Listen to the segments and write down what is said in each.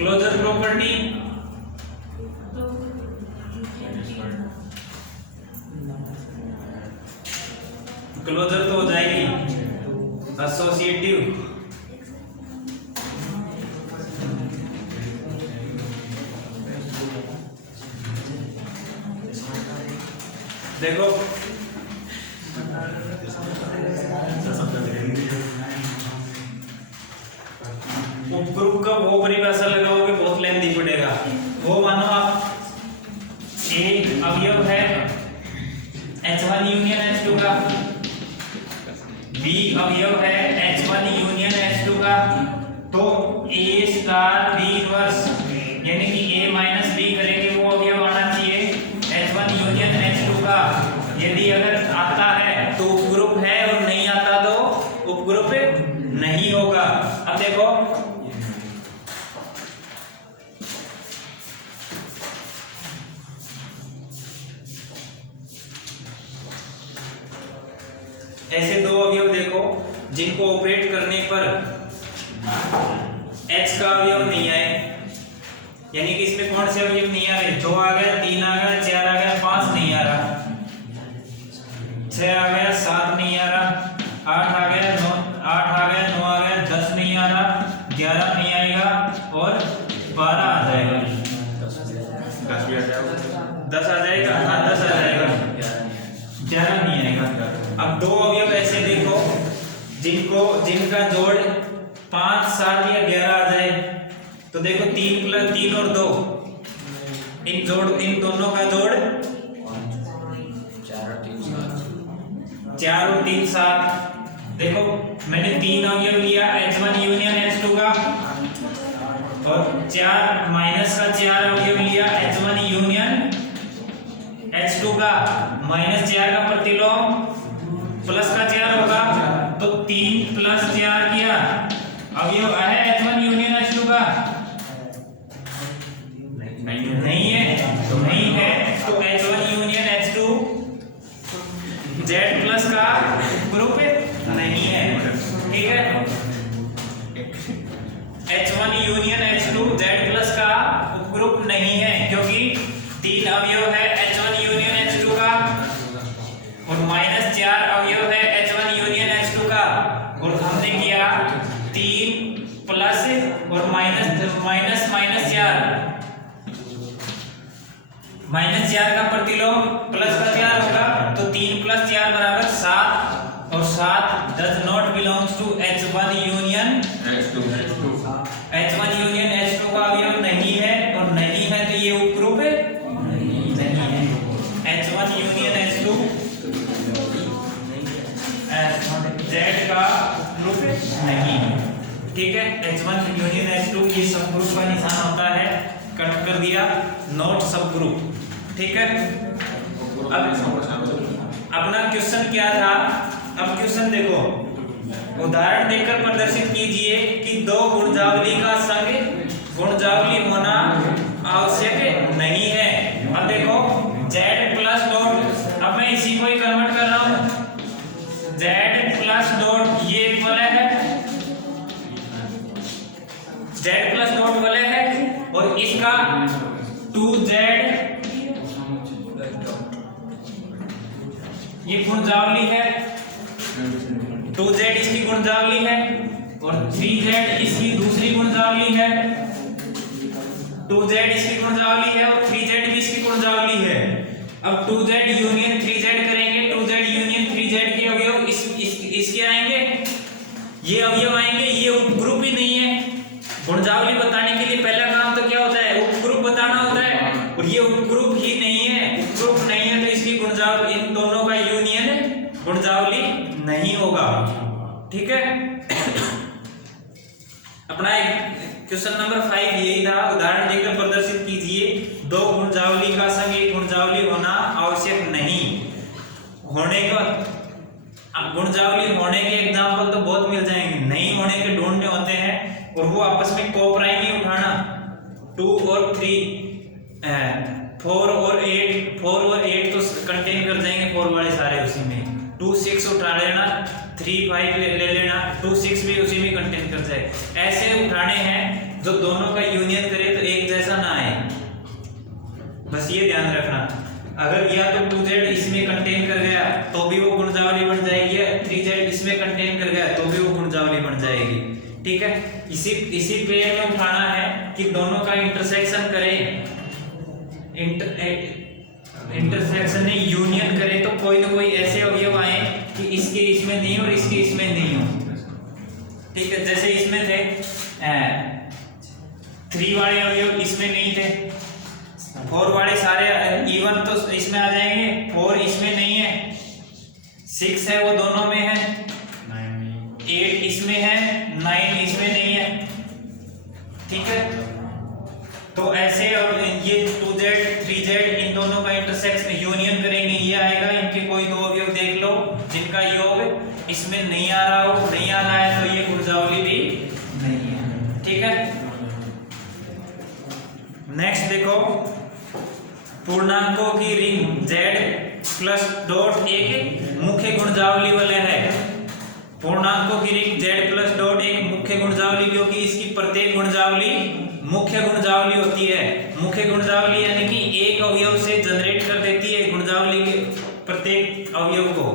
Closure property closure तो हो जाएगी एसोसिएटिव देखो उपग्रुप का वो परिभाषा लगाओगे बहुत लेंथी पड़ेगा। वो मानो आप एक अवयव है H1 यूनियन H2 का, B अवयव है H1 यूनियन H2 का, तो A स्टार B इनवर्स यानी कि A माइनस B करेंगे वो अवयव आना चाहिए H1 यूनियन H2 का। यदि अगर आता है तो उपग्रुप है और नहीं आता तो उपग्रुप नहीं होगा। अब देखो ऐसे दो अवयव देखो जिनको ऑपरेट करने पर H का अवयव नहीं आए, यानी कि इसमें कौन से अवयव नहीं आ रहे? 2 आ गया, 3 आ गया, 4 आ गया, 5 नहीं आ रहा, 6 आ गया, 7 नहीं आ रहा, 8 आ गया, 9 आ गया, 9 आ गया, 10 नहीं आ रहा, 11 नहीं आएगा और 12 आ जाएगा। 10 भी आ जाएगा, 10 आ जाएगा, हाँ 10 आ जाएगा, 11 नहीं आएगा। अब दो अवयव ऐसे देखो जिनका जोड़ 5, 7 या 11 आ जाए, तो देखो 3 प्लस 3 और 2 इन दोनों का जोड़ 4 और 3 7। देखो मैंने 3 अवयव लिया H1 यूनियन H2 का और 4 माइनस का 4 अवयव लिया H1 यूनियन H2 का, -4 का प्रतिलोम प्लस का 4 होगा, तो 3 प्लस 4 किया अवयव है H1 यूनियन H2 का, नहीं है तो नहीं है, तो H1 union H2 Z plus का ग्रुप नहीं है। ठीक है, H1 union H2 Z plus का उपग्रुप नहीं है क्योंकि 3 अवयव है H1 यूनियन H2 का और -4 अवयव है H1 यूनियन H2 का, और हमने किया 3 प्लस और माइनस -4 का प्रतिलोम प्लस का 4 होगा, तो 3 प्लस 4 बराबर 7 और 7 does not belongs to H1 union H2। H1 union H2 का अवयव नहीं है और नहीं है तो ये उपग्रुप नहीं है। H1 यूनियन H2 Z का ग्रुप नहीं है। ठीक है, H1 यूनियन H2 ये सब ग्रुप का निशान होता है, कट कर दिया, नॉट सब ग्रुप। ठीक है, अब अपना क्वेश्चन क्या था? अब क्वेश्चन देखो, उदाहरण देकर प्रदर्शित कीजिए कि दो गुणजावली का संग गुणजावली होना आवश्यक नहीं है। अब देखो Z प्लस डॉट, अब मैं इसी को ही कन्वर्ट कर रहा हूं, Z प्लस डॉट ये वाला है, Z प्लस डॉट वाला है और इसका 2Z ये गुणजावली है, 2Z इसकी गुणजावली है और 3Z इसकी दूसरी गुणजावली है, 2Z इसकी गुणजावली है और 3Z भी इसकी गुणजावली है। अब 2Z यूनियन 3Z करेंगे, 2Z यूनियन 3Z के अवयव इसके आएंगे, ये अवयव आएंगे, ये उपग्रुप ही नहीं है। गुणजावली बताने के लिए पहला काम तो क्या होता है? उपग्रुप बताना होता है, और ये उपग्रुप ही नहीं है। उपग्रुप नहीं है तो इसकी गुणजावली, इन दोनों का यूनियन गुणजावली नहीं होगा। ठीक है, अपना क्वेश्चन नंबर 5 यही था, उदाहरण देकर प्रदर्शित कीजिए दो गुणजावली का संग एक गुणजावली होना आवश्यक नहीं होने का। गुणजावली होने के एग्जाम्पल तो बहुत मिल जाएंगे, नहीं होने के ढूंढने होते हैं और वो आपस में कोप्राइम ही उठाना। 2 और 3 4 और 8 तो कंटेन कर जाएंगे 4 वाले सारे उसी में। 2 6 उठा लेना, 3 5 ले लेना, 2 6 भी उसी में कंटेन कर जाए। ऐसे उठाने हैं जो जो दोनों का यूनियन करे तो एक जैसा ना आए, बस ये ध्यान रखना। अगर या तो 2z इसमें कंटेन कर गया तो भी वो गुणजावली बन जाएगी, या 3z इसमें कंटेन कर गया तो भी वो गुणजावली बन जाएगी। ठीक है, इसी पेयर में उठाना है कि दोनों का इंटरसेक्शन करे, इंटरसेक्शन नहीं यूनियन करे, तो कोई ना कोई ऐसे अवयव आए कि इसके इसमें नहीं और इसके इसमें नहीं हो। ठीक है, जैसे इसमें थे 3 वाले अवयव इसमें नहीं थे, 4 वाले सारे इवन तो इसमें आ जाएंगे, 4 इसमें नहीं है, 6 है वो दोनों में है, 8 इसमें है, 9 इसमें नहीं है। ठीक है, तो ऐसे और ये 2z 3z इन दोनों का इंटरसेक्शन यूनियन करेंगे, ये आएगा। इनके कोई दो अवयव देख लो जिनका योग इसमें नहीं आ रहा हो, नहीं आ रहा है तो ये गुणजावली भी नहीं है। ठीक है, नेक्स्ट देखो, पूर्णांकों की रिंग z+डॉट एक मुख्य गुणजावली वाले है। पूर्णांकों की रिंग z+डॉट एक मुख्य गुणजावली, क्योंकि इसकी प्रत्येक गुणजावली मुख्य गुणजावली होती है। मुख्य गुणजावली यानी कि एक अवयव से जनरेट कर देती है गुणजावली के प्रत्येक अवयव को।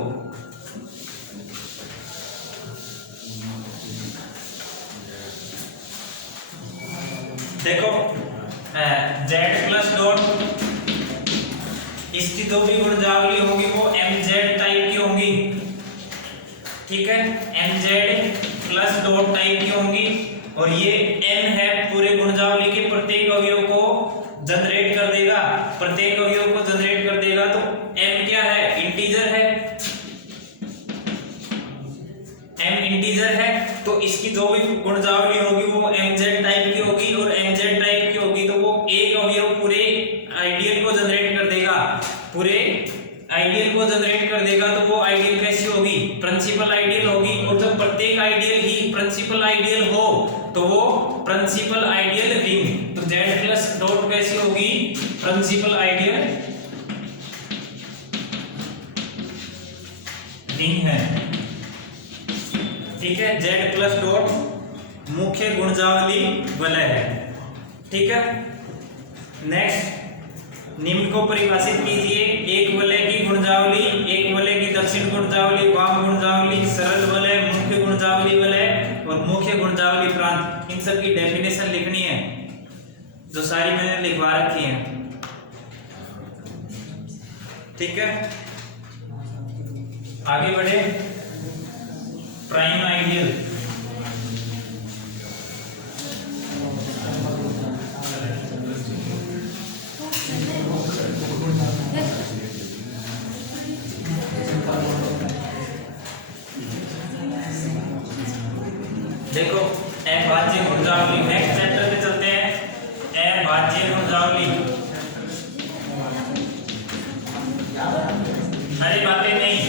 देखो z+डॉट इसकी जो भी गुणजावली होगी वो mz टाइप की होंगी। ठीक है, mz+डॉट टाइप की होंगी, और ये m है पूरे गुणजावली के प्रत्येक अवयव को जनरेट कर देगा, प्रत्येक अवयव को जनरेट कर देगा। तो m क्या है, इंटीजर है, m इंटीजर है, तो इसकी जो भी गुणजावली होगी वो mz टाइप की होगी, और mz टाइप की होगी तो वो एक अवयव पूरे आइडियल को जनरेट कर देगा, पूरे आइडियल को जनरेट कर देगा। तो वो आइडियल कैसी होगी, प्रिंसिपल आइडियल होगी, और जब प्रत्येक आइडियल ही प्रिंसिपल आइडियल हो तो वो प्रिंसिपल आइडियल रिंग। तो z+डॉट कैसी होगी, प्रिंसिपल आइडियल रिंग है। ठीक है, z+डॉट मुख्य गुणजावली वलय है। ठीक है, नेक्स्ट निम्न को परिभाषित कीजिए। एक वलय की गुणजावली, एक वलय की दक्षिण गुणजावली, वाम गुणजावली, सरल वलय, मुख्य गुणजावली वलय और मुख्य गुणजावली प्रांत। इन सब की डेफिनेशन लिखनी है जो सारी मैंने लिखवा रखी है। ठीक है, आगे बढ़े। प्राइम आइडियल, देखो अभाज्य गुणजावली, नेक्स्ट चैप्टर पे चलते हैं। अभाज्य गुणजावली, सारी बातें नहीं,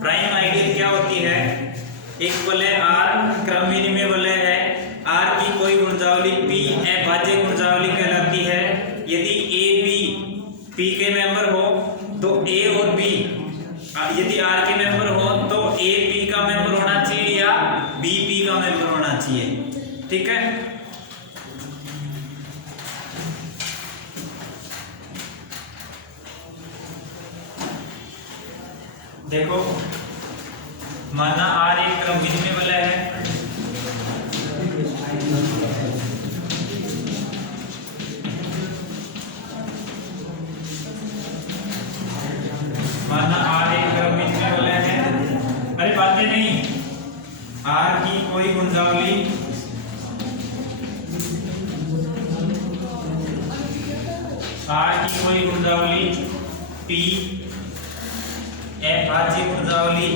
प्राइम आइडियल क्या होती है, एक वलय R क्रम विनिमय वलय है, R की कोई गुणजावली P अभाज्य गुणजावली कहलाती है। यदि A B P के मेंबर हो तो A और B, यदि R के मेंबर हो तो A P का मेंबर होना चाहिए या B P का मेंबर होना चाहिए। ठीक है, देखो माना R एक क्रम विनिमय वलय है, माना R एक क्रम विनिमय वलय है। अरे बातें नहीं, R की कोई गुणजावली P अभाज्य गुणजावली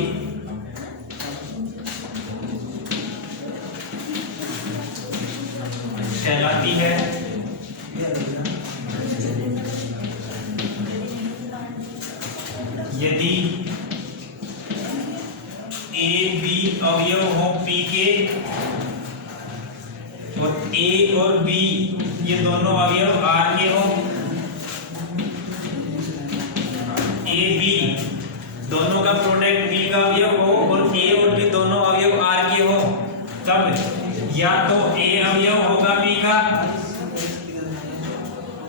कहलाती है। यदि A B अवयव हो P के, तो A और B ये दोनों अवयव R के हो, A B दोनों का प्रोडक्ट बी का अवयव हो और ए और बी दोनों अवयव आर के हो, तब या तो ए अवयव होगा बी का,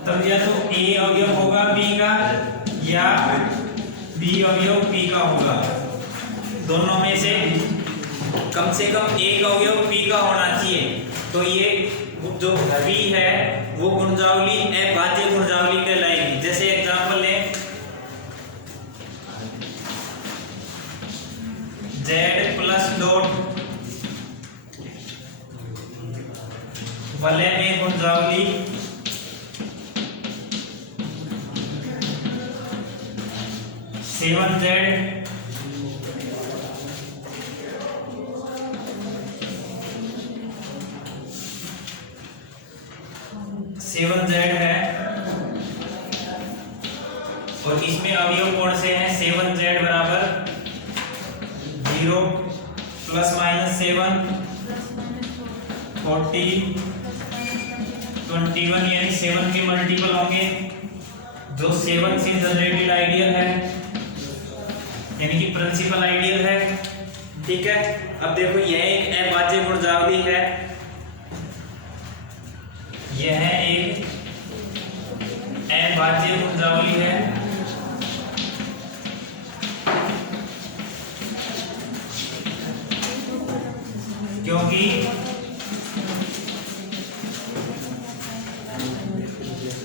तब या तो ए अवयव होगा बी का या बी अवयव पी का होगा। दोनों में से कम एक अवयव पी का होना चाहिए। तो ये जो पी है वो गुणजावली अभाज्य गुणजावली कहलाएगी। जैसे एग्जांपल है z प्लस डॉट वलय में गुणजावली सेवन जेड है और इसमें अवयव कौन से हैं? 7z बराबर 0 प्लस माइनस 7 40 21 यानी 7 के मल्टीपल होंगे जो 7 से जनरेटेड आइडियल है यानी कि प्रिंसिपल आइडियल है। ठीक है, अब देखो यह एक अभाज्य गुणजावली है, यह एक अभाज्य गुणजावली है। क्योंकि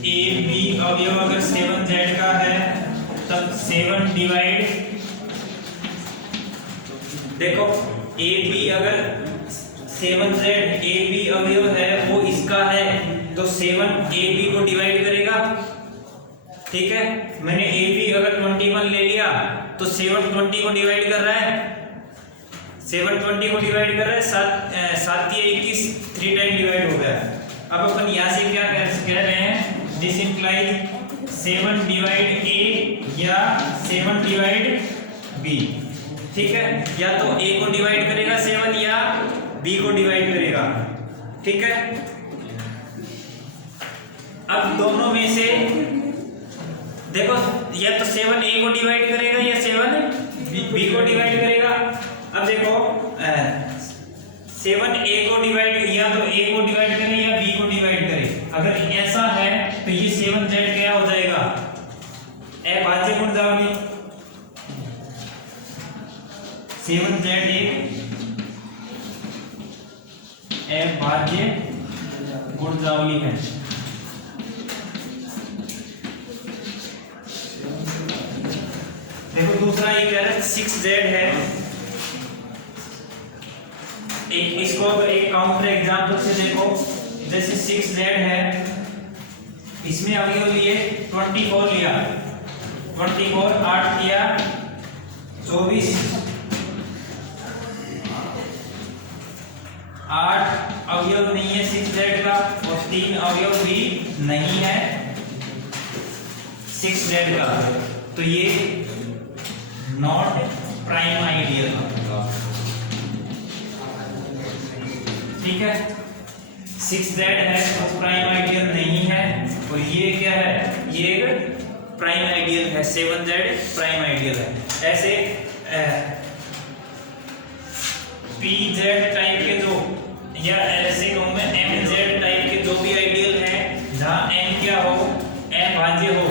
ए बी अवयव अगर 7z का है तब 7 डिवाइड, देखो ए बी अगर 7z ए बी अवयव है वो इसका है तो 7 ए बी को डिवाइड करेगा। ठीक है, मैंने ए बी अगर 21 ले लिया तो 7 20 को डिवाइड कर रहा है, 7 20 को डिवाइड कर रहा है, 7 21 3 टाइम डिवाइड हो गया। अब अपन यहाँ से क्या कह रहे हैं? दिस इंप्लाइज 7 डिवाइड ए या 7 डिवाइड बी। ठीक है, या तो ए को डिवाइड करेगा 7 या बी को डिवाइड करेगा। ठीक है, अब दोनों में से देखो या तो 7 ए को डिवाइड करेगा या 7 बी को डिवाइड करेगा। अब देखो 7 ए को डिवाइड या तो ए को डिवाइड करे या बी को डिवाइड करे। अगर ऐसा है तो ये 7z क्या हो जाएगा? अभाज्य गुणजावली 7z एक अभाज्य गुणजावली है। देखो दूसरा ये कह रहा है 6z है। एक इसको अगर एक काउंटर एग्जांपल से देखो, जैसे 6z है, इसमें अवयव लिए 24 लिया, 24 8 किया 24, 8 अवयव नहीं है 6z का और 3 अवयव भी नहीं है 6z का, तो ये नॉट प्राइम आइडियल। ठीक है, 6z है तो प्राइम आइडियल नहीं है और ये क्या है? ये प्राइम आइडियल है, 7z प्राइम आइडियल है। ऐसे pz टाइप के जो या ऐसे कहूं मैं mz टाइप के जो भी आइडियल है जहां m क्या हो? अभाज्य हो,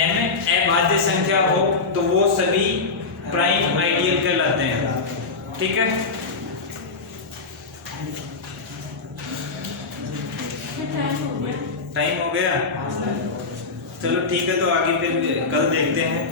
m अभाज्य संख्या हो तो वो सभी प्राइम आइडियल कहलाते हैं। ठीक है, टाइम हो गया, चलो ठीक है, तो आगे फिर कल देखते हैं।